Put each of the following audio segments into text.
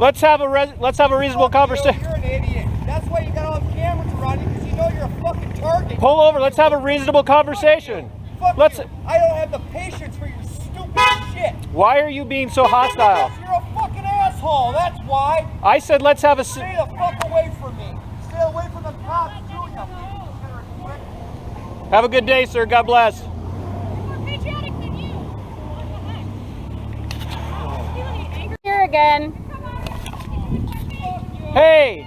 Let's have a reasonable conversation. You're an idiot. That's why you got all the cameras around you, because you know you're a fucking target. Pull over. Let's have a reasonable conversation. Fuck you. I don't have the patience for your stupid shit. Why are you being so hostile? Because you're a fucking asshole. That's why. I said let's have a. Stay the fuck away from me. Stay away from the cops, too. Have a good day, sir. God bless. Patriotic than you. Here again. Hey.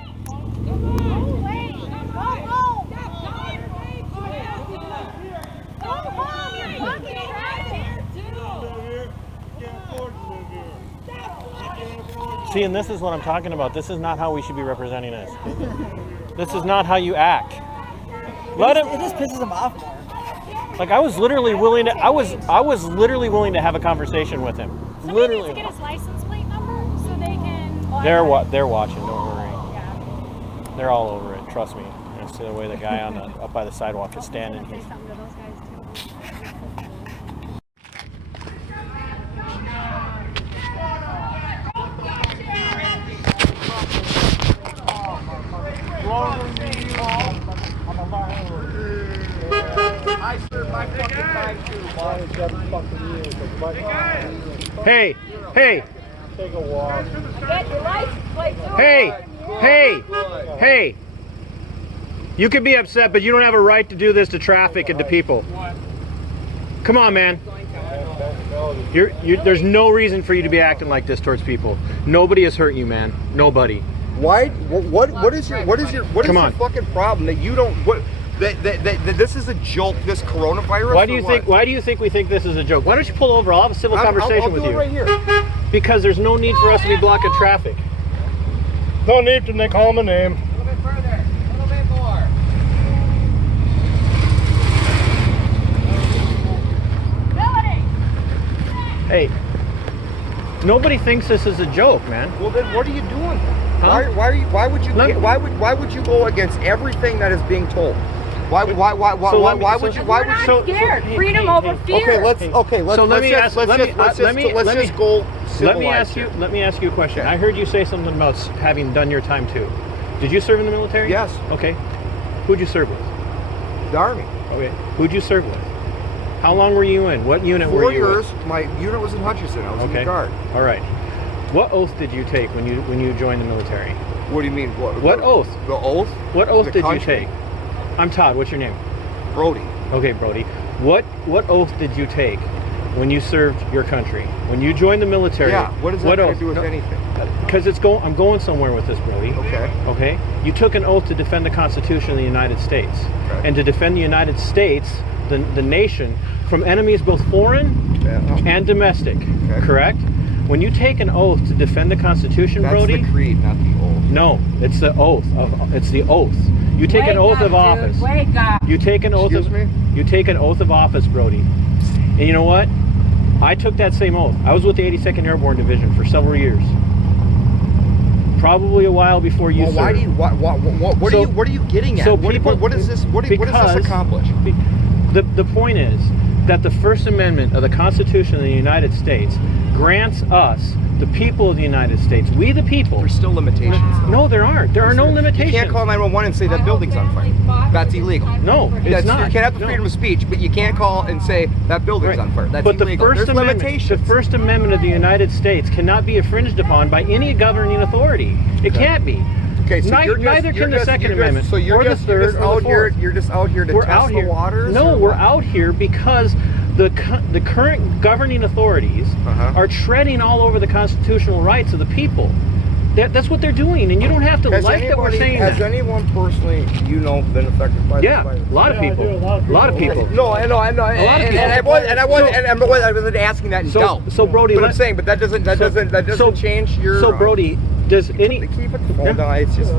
See, and this is what I'm talking about. This is not how we should be representing this. This is not how you act. Let him. It just pisses him off more. Like I was literally willing to. I was literally willing to have a conversation with him. Somebody Literally. needs to get his license plate number so they can. They're watching. Don't worry. Yeah. They're all over it. Trust me. That's the way the guy on the up by the sidewalk is standing. Say something to those guys too. I serve my fucking time too, Hey, hey, Take a walk. Get your license plate too. hey. You can be upset, but you don't have a right to do this to traffic and to people. Come on, man. There's no reason for you to be acting like this towards people. Nobody has hurt you, man. Nobody. Why? What is your fucking problem that you don't? That this is a joke. This coronavirus. Why do you think we think this is a joke? Why don't you pull over? I'll have a civil conversation with you. I'll do it right here. Because there's no need for us to be blocking traffic. No need to call my name. A little bit further. A little bit more. Hey, nobody thinks this is a joke, man. Well, then what are you doing? Huh? Why would you go against everything that is being told? Why would you? Scared. Freedom over fear. Let's just go civilized. Let me ask you a question. Okay. I heard you say something about having done your time too. Did you serve in the military? Yes. Okay. Who'd you serve with? The Army. Okay. Who'd you serve with? How long were you in? What unit were you in? 4 years. My unit was in Hutchinson. I was in the Guard. All right. What oath did you take when you joined the military? What do you mean? What oath? The oath? What oath did you take? I'm Todd. What's your name? Brody. Okay, Brody. What oath did you take when you served your country? When you joined the military? Yeah. What does that have to do with anything? Because I'm going somewhere with this, Brody. Okay. Okay. You took an oath to defend the Constitution of the United States, and to defend the United States, the nation, from enemies both foreign and domestic. Okay. Correct? When you take an oath to defend the Constitution, Brody. That's the creed, not the oath. No, it's the oath. It's the oath. You take an oath of office. Wake up. You take an oath Excuse me? You take an oath of office, Brody. And you know what? I took that same oath. I was with the 82nd Airborne Division for several years. Probably a while before you served. Why do you? What are you getting at? So What does this accomplish? The point is that the First Amendment of the Constitution of the United States grants us, the people of the United States, we the people. There's still limitations. No, there aren't. There are no limitations. You can't call 911 and say that building's on fire. That's illegal. No, it's not. You can't have the freedom of speech, but you can't call and say that building's on fire. That's illegal. There's limitations. The First Amendment of the United States cannot be infringed upon by any governing authority. It can't be. Okay, so neither can the Second Amendment so or the Third or the Fourth. You're just out here to test the waters? No, we're out here because the current governing authorities are treading all over the constitutional rights of the people. That's what they're doing, and you don't have to that we're saying that. Has anyone personally, been affected by this? Yeah, a lot of people. A lot of people. No, I know. A lot of people. And I wasn't asking that in doubt. So Brody, but I'm saying, but that doesn't change your. So Brody, does any keep it phone down? It's just.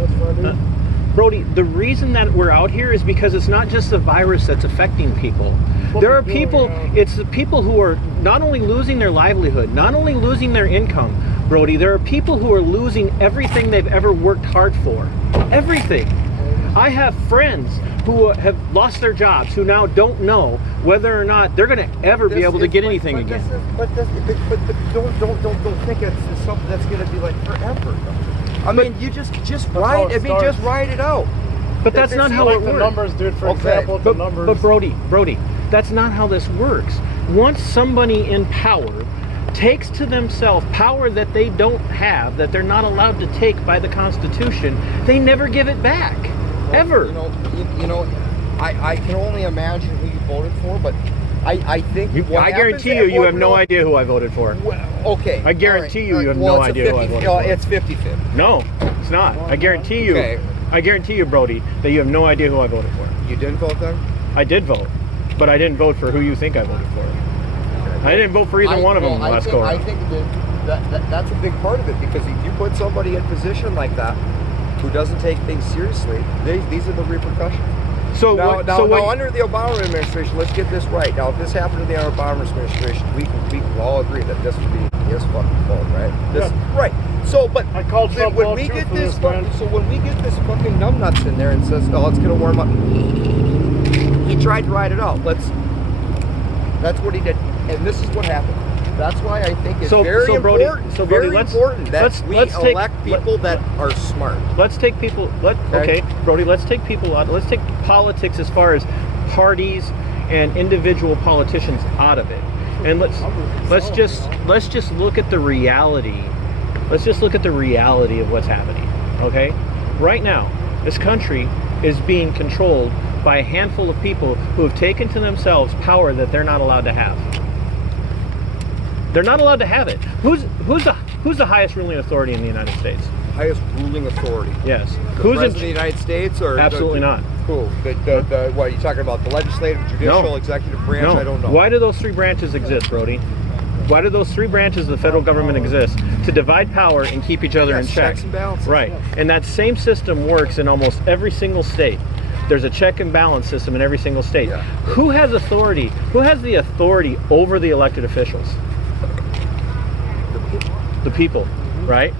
Brody, the reason that we're out here is because it's not just the virus that's affecting people. There are people, it's the people who are not only losing their livelihood, not only losing their income, Brody, there are people who are losing everything they've ever worked hard for. Everything. I have friends who have lost their jobs, who now don't know whether or not they're going to ever be able to get anything again. But don't think it's something that's going to be like forever. I mean, you just ride. I mean, just ride it out. But that's not how like it the works. numbers, dude. For example, the numbers. But Brody, that's not how this works. Once somebody in power takes to themselves power that they don't have, that they're not allowed to take by the Constitution, they never give it back, ever. I can only imagine who you voted for, but I think I guarantee you have no idea who I voted for. Well, okay. I guarantee you have no idea who I voted for. It's 50-50. No, it's not. I guarantee you. Okay. I guarantee you, Brody, that you have no idea who I voted for. You didn't vote then? I did vote, but I didn't vote for who you think I voted for. I didn't vote for either one of them last go around. I think that's a big part of it, because if you put somebody in position like that who doesn't take things seriously, these are the repercussions. So Now, what, under the Obama administration, let's get this right. Now, if this happened to the Obama administration, we can all agree that this would be his fucking fault, right? Right. So, but I called Trump when we get this, when we get this fucking numbnuts in there and says, "Oh, it's gonna warm up," he tried to ride it out. That's what he did, and this is what happened. That's why I think it's very important that we elect people that are smart. Let's take people. Okay, Brody. Let's take people out. Let's take politics as far as parties and individual politicians out of it, and let's just look at the reality. Let's just look at the reality of what's happening. Okay, right now, this country is being controlled by a handful of people who have taken to themselves power that they're not allowed to have. They're not allowed to have it. Who's the highest ruling authority in the United States? Highest ruling authority. Yes. Who's in the United States, or absolutely not? Cool. What are you talking about? The legislative, judicial, executive branch? No. I don't know. Why do those three branches exist, Brody? Why do those three branches of the federal government exist? To divide power and keep each other in check. Checks and balances. Right. And that same system works in almost every single state. There's a check and balance system in every single state. Yeah. Who has authority? Who has the authority over the elected officials? The people, right?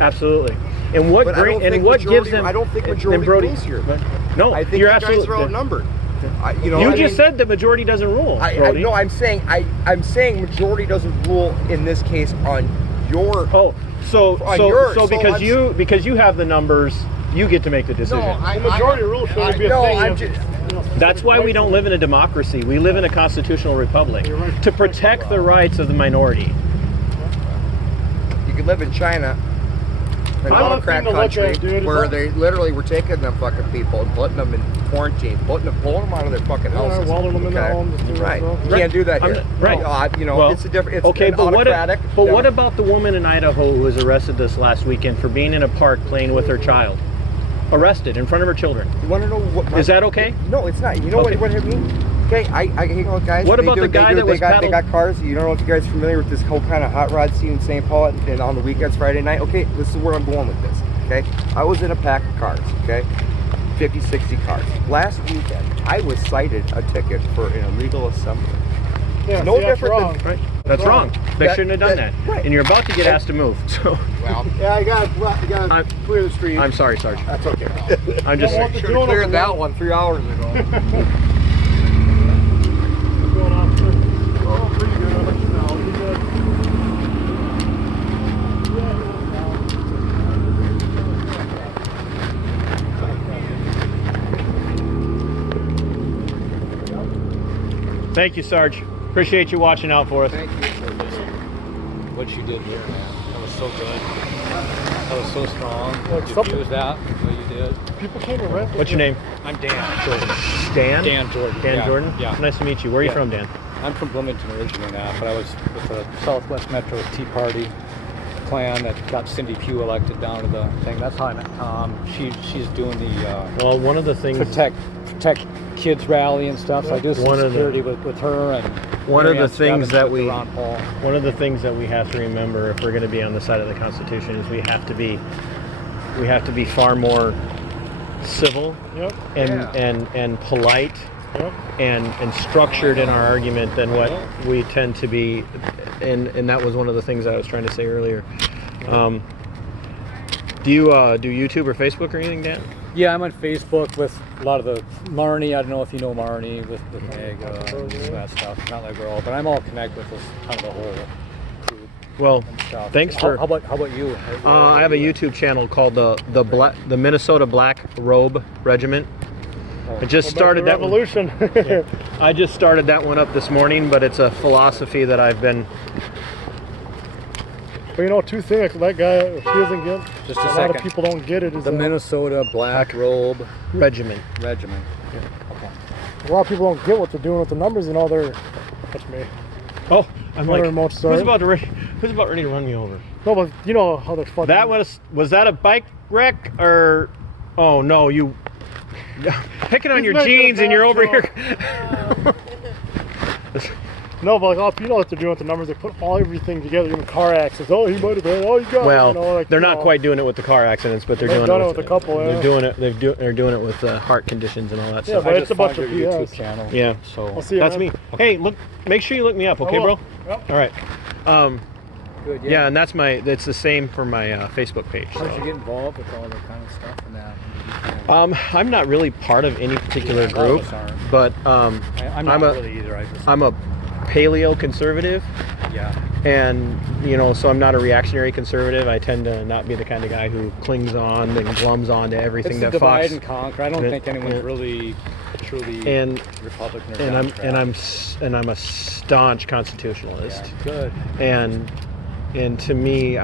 Absolutely. And what gives them? I don't think majority rules here. No, I think you're you guys absolutely are outnumbered. You just said the majority doesn't rule. No, I'm saying majority doesn't rule in this case on your. Oh, so yours. because you have the numbers, you get to make the decision. The majority rule should be a thing. That's why we don't live in a democracy. We live in a constitutional republic to protect the rights of the minority. You could live in China, an autocrat country, where they literally were taking them fucking people and putting them in quarantine, pulling them out of their fucking houses. Welding them in their homes. Right. You can't do that here. Right. It's a different. It's okay, but autocratic. what about the woman in Idaho who was arrested this last weekend for being in a park playing with her child? Arrested in front of her children. You want to know what? Is that okay? No, it's not. You know what I mean? Okay, guys. What about the guy that was they got cars. You don't know if you guys are familiar with this whole kind of hot rod scene in St. Paul and on the weekends, Friday night. Okay, this is where I'm going with this. Okay, I was in a pack of cars. Okay, 50, 60 cars. Last weekend, I was cited a ticket for an illegal assembly. Yeah, no different wrong. than Right. That's wrong. They shouldn't have done that. Right. And you're about to get asked to move. So. Well, yeah, you gotta clear the street. I'm sorry, Sarge. That's okay. I'm just. Should have cleared that one 3 hours ago. Thank you, Sarge. Appreciate you watching out for us. Thank you. What you did there, man. That was so good. That was so strong. Something- You used that, what you did. People came and rented. What's your name? I'm Dan Jordan. Dan? Dan Jordan. Dan yeah. Jordan? Yeah. Nice to meet you. Where are you Yeah. from, Dan? I'm from Bloomington originally now, but I was with the Southwest Metro Tea Party clan that got Cindy Pugh elected down to the thing. That's how I met Tom. She's doing the Well, one of the things. protect kids rally and stuff. So I do some One of the- security with her and One of the Marianne things Stebbins that with we- Ron Paul. One of the things that we have to remember if we're going to be on the side of the Constitution is we have to be far more civil Yep. and polite Yep. and structured in our argument than what we tend to be, and that was one of the things I was trying to say earlier. Do you do YouTube or Facebook or anything, Dan? Yeah, I'm on Facebook with a lot of the Marnie. I don't know if you know Marnie with Meg, that stuff. Not like we're all, but I'm all connected with this kind of the whole group. Well, and stuff. thanks for. How about you? I have a YouTube channel called the Minnesota Black Robe Regiment. I just started that revolution. Yeah. I just started that one up this morning, but it's a philosophy that I've been. But you know, two things that guy, if he doesn't get, Just a a lot second. of people don't get it. Is The Minnesota Black Robe Regiment. Regiment. a lot of people don't get what they're doing with the numbers. You know, they're. That's me. Oh, I'm Another like, remote start. who's about ready to run me over? No, but you know how they're fucking. That was that a bike wreck or? Oh no, you picking on He's your making a jeans and you're over bad here. No, but like, you know what they're doing with the numbers. They put everything together, even car accidents. Oh, he might have had. Oh, you got. Well, you know, like, they're you not know. quite doing it with the car accidents, but they're They've doing done it it with a couple, They're yeah. doing it. They're doing it with heart conditions and all that Yeah, stuff. but I it's just a bunch found of your BS. YouTube channel. Yeah, so I'll see you, that's man. me. Hey, look, make sure you look me up, okay, bro? Yep. All right. Good. Yeah, and it's the same for my Facebook page. How did you get involved with all that kind of stuff and that? I'm not really part of any particular A lot of group, us aren't. but I'm not really either. I'm a paleo conservative, Yeah. and so I'm not a reactionary conservative. I tend to not be the kind of guy who clings on and glums on to everything It's that a divide Fox. and conquer. I don't think anyone's Yeah. really truly And Republican or and Democrat. I'm a staunch constitutionalist. Yeah, good. And to me,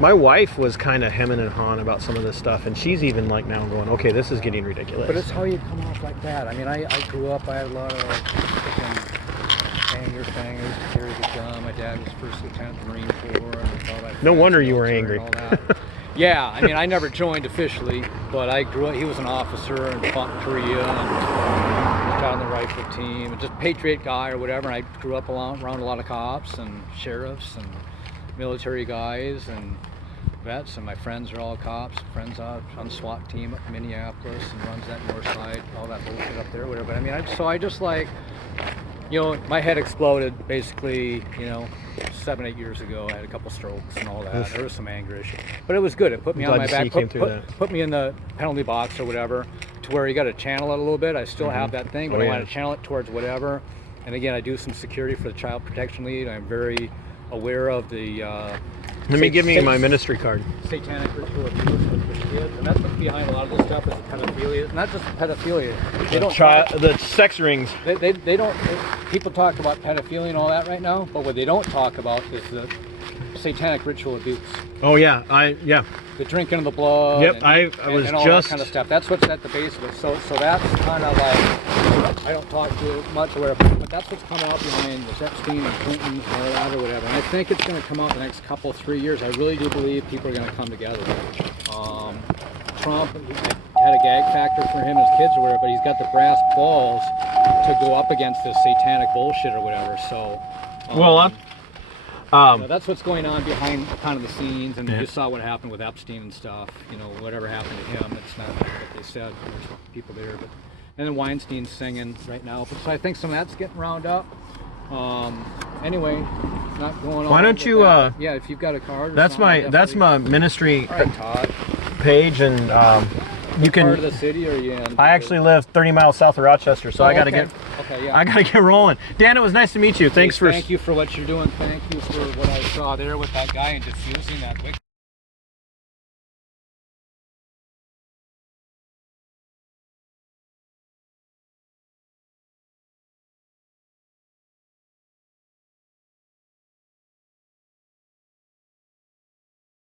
my wife was kind of hemming and hawing about some of this stuff, and she's even like now going, okay, this is getting ridiculous. But it's how you come off like that. I mean, I grew up, I had a lot of freaking anger thing. I used to carry the gun. My dad was first lieutenant in the Marine Corps and all that. No wonder you were military angry. and all that. Yeah, I mean, I never joined officially, but I grew up, he was an officer and fought in Korea and got on the rifle team, and just Patriot guy or whatever. And I grew up around a lot of cops and sheriffs and military guys and vets, and my friends are all cops. Friends on SWAT team up in Minneapolis and runs that north side, all that bullshit up there, whatever. But I mean, I just like, my head exploded basically, 7-8 years ago. I had a couple strokes and all that. There was some anger issue, but it was good. It put me on Glad my to see back, you came through that. put me in the penalty box or whatever, to where you got to channel it a little bit. I still have that thing, but Oh, I yeah. want to channel it towards whatever. And again, I do some security for the Child Protection League. I'm very aware of the Let me give me my ministry card. satanic ritual abuse with kids, and that's what's behind a lot of this stuff is the pedophilia. Not just pedophilia. They don't. The sex rings. They don't. People talk about pedophilia and all that right now, but what they don't talk about is the satanic ritual abuse. Oh yeah, The drinking of the blood. Yep, and, I was and all just- that kind of stuff. That's what's at the base of it. So that's kind of like, I don't talk to it much or whatever, but that's what's come out behind the Epstein and Clinton and all that or whatever. And I think it's going to come out the next 3 years. I really do believe people are going to come together. Trump had a gag factor for him and his kids or whatever, but he's got the brass balls to go up against this satanic bullshit or whatever. So. That's what's going on behind kind of the scenes, and you saw what happened with Epstein and stuff. Whatever happened to him, it's not what they said. There's people there, but and then Weinstein's singing right now. But so I think some of that's getting round up. Anyway, not going on. Why don't with you? that. Yeah, if you've got a card. Or That's something, my definitely. ministry All right, Todd. page, and you Part of can. the city, or you in? I actually live 30 miles south of Rochester, so I got to okay. get. Okay, yeah. I got to get rolling. Dan, it was nice to meet you. Thank Thank you for what you're doing. Thank you for what I saw there with that guy and diffusing that wick.